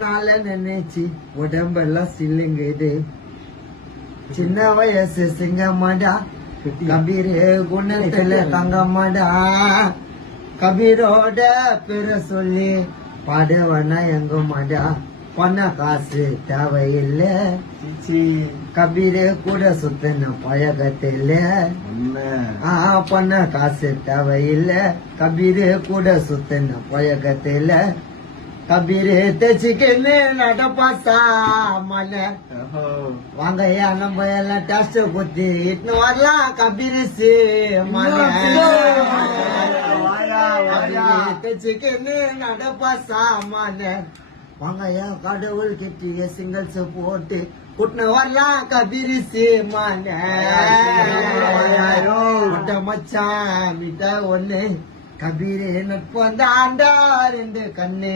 நாள நினைச்சு உடம்பெல்லாம் சில்லுங்குது. சின்ன வயசு சிங்கமாடா கபீர் குணத்துல தங்கமாடா. கபீரோட பேர சொல்லி பாடுவனா எங்க மாடா. பண்ண காசு தேவையில்லை, கபீரே கூட சுத்தின பழக்கத்தில்ல. பண்ண காசு தேவையில்லை, கபீரே கூட சுத்தின பழக்கத்தில்ல. கபீரே தச்சுக்கின்னு நடப்பாசா மன வாங்கய்யா நம்ம எல்லாம் டெஸ்ட் குத்தி இட்டு வரலாம். கபீரிசி மன தச்சுக்கின்னு நடப்பாசா மன வாங்கய்யா கடவுள் கிட்டிய சிங்கிள்ஸ் போட்டு குட்ன வரலாம். கபீரிசி மன மச்சான் மிட்ட ஒண்ணு கபீரே நட்பு அந்த ஆண்டா ரெண்டு கண்ணு